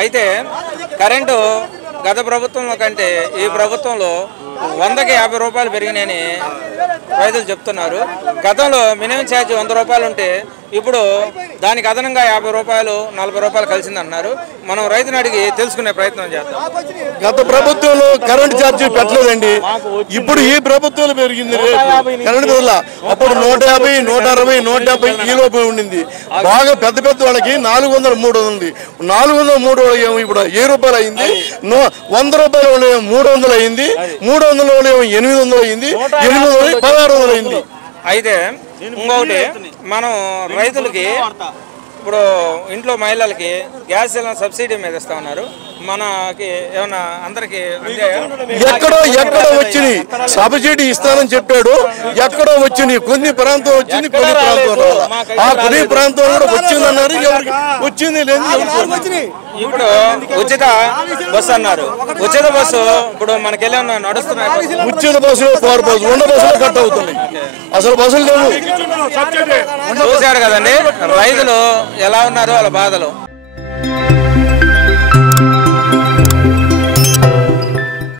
అయితే కరెంటు గత ప్రభుత్వంలో కంటే ఈ ప్రభుత్వంలో 100కి 50 రూపాయలు పెరిగినాయని రైతులు చెప్తున్నారు. గతంలో మినిమం ఛార్జ్ 100 రూపాయలు ఉంటే ఇప్పుడు దానికి అదనంగా 50 రూపాయలు 40 రూపాయలు కలిసిందన్నారు. మనం రైతుని అడిగి తెలుసుకునే ప్రయత్నం చేద్దాం. గత ప్రభుత్వంలో కరెంట్ ఛార్జీ పెట్టలేదండి, ఇప్పుడు ఈ ప్రభుత్వంలో పెరిగింది కరెంట్ బిల్ల. అప్పుడు 150, 160, 170 ఈ లోపు ఉండింది. బాగా పెద్ద పెద్ద వాళ్ళకి 400, 300 ఉంది. 400, 300 ఏమో ఇప్పుడు 1000 రూపాయలు అయింది. 100 రూపాయల వాళ్ళు 300 అయింది. 300 వాళ్ళు 800 అయింది. 800 1600 అయింది. అయితే ఇంకొకటి, మనం రైతులకి ఇప్పుడు ఇంట్లో మహిళలకి గ్యాస్ సిలిండర్ సబ్సిడీ మీద ఇస్తా ఉన్నారు. మనకి ఏమన్నా అందరికి ఎక్కడో వచ్చింది సబ్సిడీ ఇస్తానని చెప్పాడు. ఎక్కడో వచ్చింది, కొన్ని ప్రాంతం వచ్చింది, కొన్ని ప్రాంతంలో ఆ కొన్ని ప్రాంతంలో కూడా వచ్చిందన్నారు. ఎవరికి వచ్చింది లేదు. ఇప్పుడు ఉచిత బస్సు అన్నారు. ఉచిత బస్సు ఇప్పుడు మనకెళ్ళి నడుస్తున్నాయి. ఉచిత బస్సులో 4 బస్సు ఉన్న బస్సులో కట్ అవుతుంది. అసలు బస్సులు లేవు. చూశారు కదండి రైతులు ఎలా ఉన్నారో వాళ్ళ బాధలు.